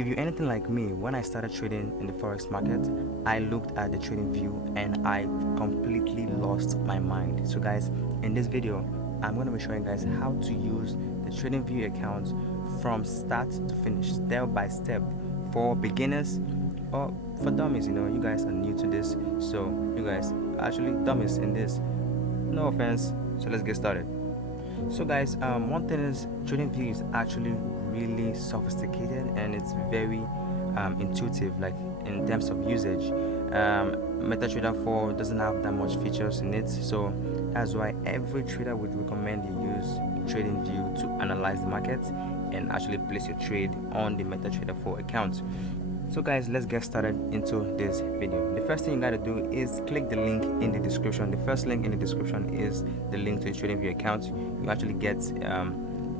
if you're anything like me, when I started trading in the forex market, I looked at the TradingView and I completely lost my mind. So guys, in this video I'm going to be showing you guys how to use the TradingView account from start to finish, step by step, for beginners or for dummies. You guys are new to this, so you guys are actually dummies in this, no offense. So let's get started. So guys, one thing is TradingView is actually really sophisticated and it's very intuitive, like in terms of usage. MetaTrader 4 doesn't have that much features in it, so that's why every trader would recommend you use TradingView to analyze the market and actually place your trade on the MetaTrader 4 account. So guys, let's get started into this video. The first thing you gotta do is click the link in the description. The first link in the description is the link to the TradingView account. You actually get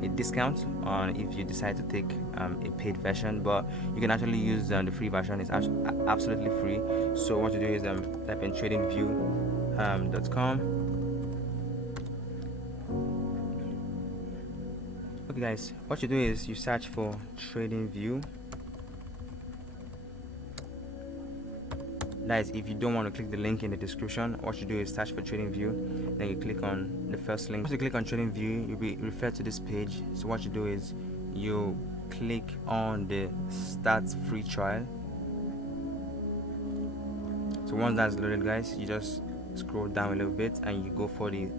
a discount on if you decide to take a paid version, but you can actually use the free version. It's absolutely free. So what you do is type in tradingview.com. Okay guys, what you do is you search for TradingView. That is, if you don't want to click the link in the description, what you do is search for TradingView, then you click on the first link. Once you click on TradingView, you'll be referred to this page. So what you do is you click on the start free trial. So once that's loaded, guys, you just scroll down a little bit and you go for the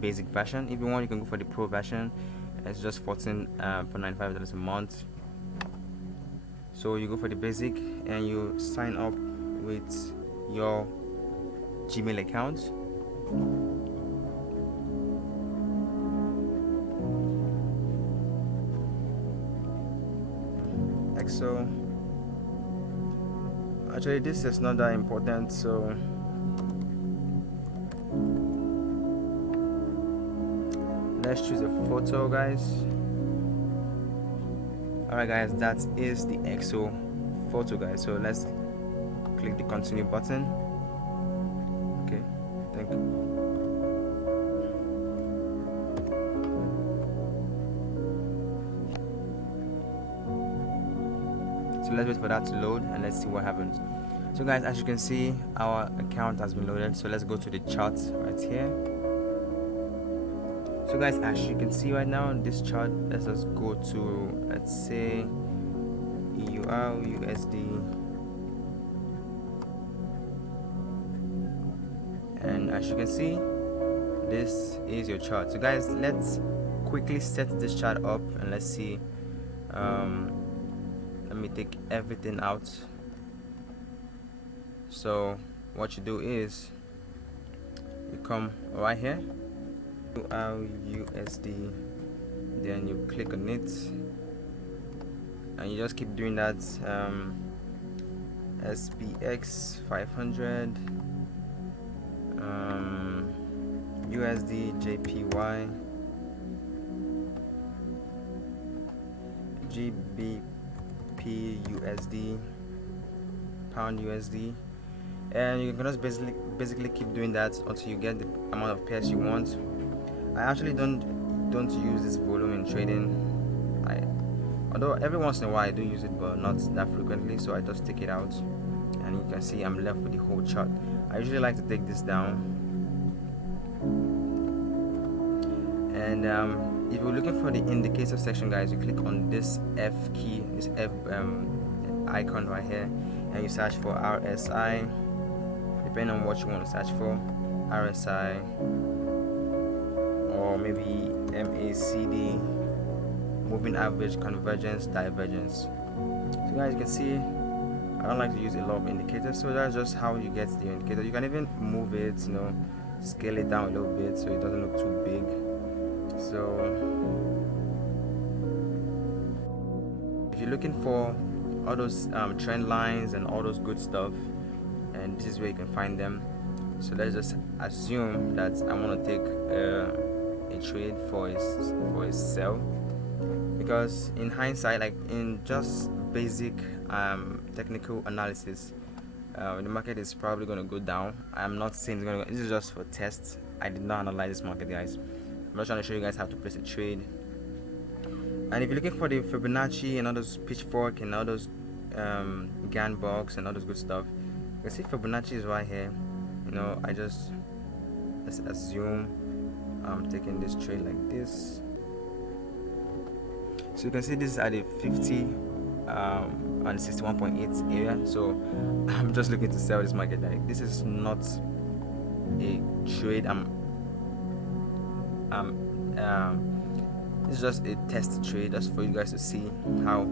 basic version. If you want, you can go for the pro version. It's just $14.95 a month. So you go for the basic and you sign up with your Gmail account. iamXO. Actually, this is not that important, so let's choose a photo, guys. Alright guys, that is the XO photo, guys. So let's click the continue button. Okay, thank you. So let's wait for that to load and let's see what happens. So guys, as you can see, our account has been loaded. So let's go to the chart right here. So guys, as you can see right now in this chart, let's just go to, let's say, EUR/USD, and as you can see, this is your chart. So guys, let's quickly set this chart up and let's see. Let me take everything out. So what you do is you come right here, USD, then you click on it and you just keep doing that. SPX 500, USD, JPY, GBP USD, pound USD, and you can just basically keep doing that until you get the amount of pairs you want. I actually don't use this volume in trading. Although every once in a while I do use it, but not that frequently, so I just take it out and you can see I'm left with the whole chart. I usually like to take this down, and if you're looking for the indicator section, guys, you click on this F key, this F icon right here, and you search for RSI, depending on what you want to search for, RSI or maybe MACD, moving average, convergence, divergence. So guys, you can see I don't like to use a lot of indicators, so that's just how you get the indicator. You can even move it, scale it down a little bit so it doesn't look too big. So if you're looking for all those trend lines and all those good stuff, and this is where you can find them. So let's just assume that I want to take a trade for a sell, because in hindsight, like in just basic technical analysis, the market is probably going to go down. I'm not saying it's going to go, this is just for tests. I did not analyze this market, guys. I'm not trying to show you guys how to place a trade. And if you're looking for the Fibonacci and all those pitchfork and all those Gann box and all those good stuff, you can see Fibonacci is right here. Let's assume I'm taking this trade like this. So you can see this is at the 50 on 61.8 area. So I'm just looking to sell this market. Like, this is not a trade. It's just a test trade, just for you guys to see how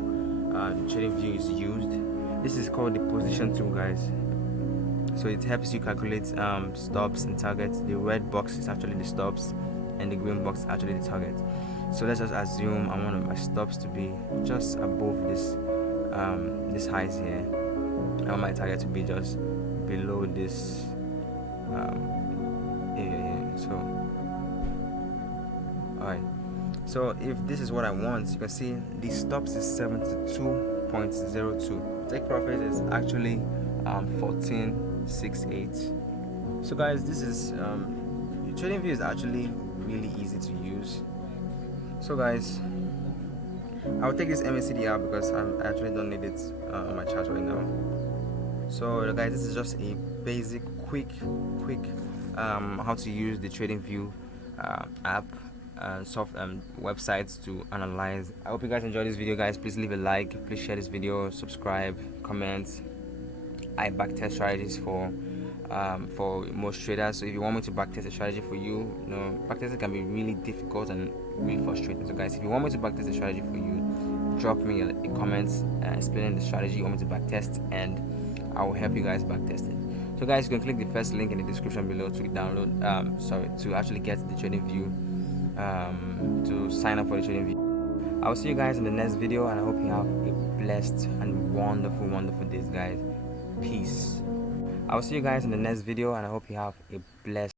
TradingView is used. This is called the position tool, guys. So it helps you calculate stops and targets. The red box is actually the stops and the green box is actually the target. So let's just assume I want my stops to be just above this highs here. I want my target to be just below this area here. So alright, so if this is what I want, you can see the stops is 72.02. Take profit is actually 14.68. So guys, this is TradingView is actually really easy to use. So guys, I'll take this MACD out because I actually don't need it on my chart right now. So guys, this is just a basic quick how to use the TradingView app and websites to analyze. I hope you guys enjoyed this video, guys. Please leave a like, please share this video, subscribe, comment. I backtest strategies for most traders. So if you want me to backtest a strategy for you, backtesting can be really difficult and really frustrating. So guys, if you want me to backtest a strategy for you, drop me a comment explaining the strategy you want me to backtest, and I will help you guys backtest it. So guys, you can click the first link in the description below to download to actually get the TradingView, to sign up for the TradingView. I will see you guys in the next video, and I hope you have a blessed and wonderful days, guys. Peace. I will see you guys in the next video, and I hope you have a blessed